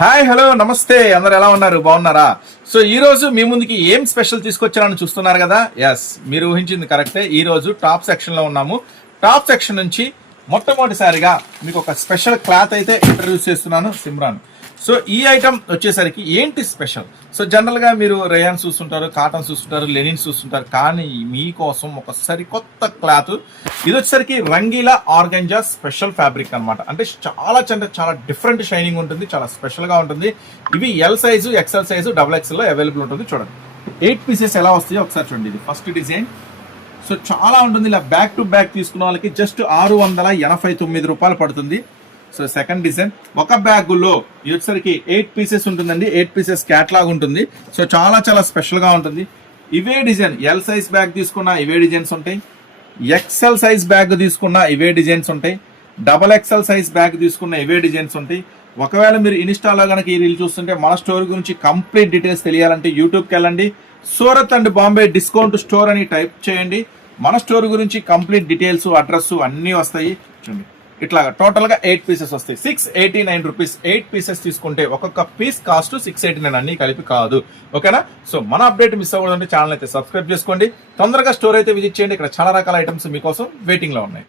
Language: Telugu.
హాయ్ హలో నమస్తే. అందరు ఎలా ఉన్నారు? బాగున్నారా? సో ఈ రోజు మీ ముందుకి ఏం స్పెషల్ తీసుకొచ్చానని చూస్తున్నారు కదా? ఎస్ మీరు ఊహించింది కరెక్టే ఈ రోజు టాప్ సెక్షన్లో ఉన్నాము. టాప్ సెక్షన్ నుంచి మొట్టమొదటిసారిగా మీకు ఒక స్పెషల్ క్లాత్ అయితే ఇంట్రడ్యూస్ చేస్తున్నాను సిమ్రాన్ సో ఈ ఐటమ్ వచ్చేసరికి ఏంటి స్పెషల్? సో జనరల్గా మీరు రేయాన్ చూస్తుంటారు కాటన్ చూస్తుంటారు లెనిన్ చూస్తుంటారు కానీ మీకోసం ఒక సరికొత్త క్లాత్. ఇది వచ్చేసరికి రంగీలా ఆర్గంజా స్పెషల్ ఫ్యాబ్రిక్ అన్నమాట. అంటే చాలా అంటే చాలా డిఫరెంట్ షైనింగ్ ఉంటుంది చాలా స్పెషల్గా ఉంటుంది. ఇవి L size XL size double ఎక్స్ఎల్లో available ఉంటుంది చూడండి. ఎయిట్ పీసెస్ ఎలా వస్తాయో ఒకసారి చూడండి. ఇది ఫస్ట్ డిజైన్. సో చాలా ఉంటుంది. ఇలా బ్యాక్ టు బ్యాక్ తీసుకున్న వాళ్ళకి జస్ట్ ఆరు వందల ఎనభై తొమ్మిది రూపాయలు పడుతుంది. సో సెకండ్ డిజైన్ ఒక బ్యాగులో వచ్చేసరికి ఎయిట్ పీసెస్ ఉంటుందండి. ఎయిట్ పీసెస్ క్యాట్లాగ్ ఉంటుంది. సో చాలా చాలా స్పెషల్గా ఉంటుంది. ఇవే డిజైన్ ఎల్ సైజ్ బ్యాగ్ తీసుకున్న ఇవే డిజైన్స్ ఉంటాయి. ఎక్సెల్ సైజ్ బ్యాగ్ తీసుకున్న ఇవే డిజైన్స్ ఉంటాయి. డబల్ ఎక్సెల్ సైజ్ బ్యాగ్ తీసుకున్న ఇవే డిజైన్స్ ఉంటాయి. ఒకవేళ మీరు ఇన్స్టాలో కనుక ఈ రీల్ చూస్తుంటే మన స్టోర్ గురించి కంప్లీట్ డీటెయిల్స్ తెలియాలంటే యూట్యూబ్కి వెళ్ళండి. Surat and Bombay discount store అని టైప్ చేయండి. మన స్టోర్ గురించి కంప్లీట్ డీటెయిల్స్ అడ్రస్ అన్నీ వస్తాయి. చూడండి. ఇట్లా టోటల్గా ఎయిట్ పీసెస్ వస్తాయి. Six eighty nine rupees eight pieces తీసుకుంటే ఒక్కొక్క piece cost six eighty nine అన్ని కలిపి కాదు. ఓకేనా సో మన అప్డేట్ మిస్ అవ్వడం ఛానల్ అయితే సబ్స్క్రైబ్ చేసుకోండి. తొందరగా స్టోర్ అయితే విజిట్ చేయండి. ఇక్కడ చాలా రకాల ఐటమ్స్ మీకోసం వెయిటింగ్లో ఉన్నాయి.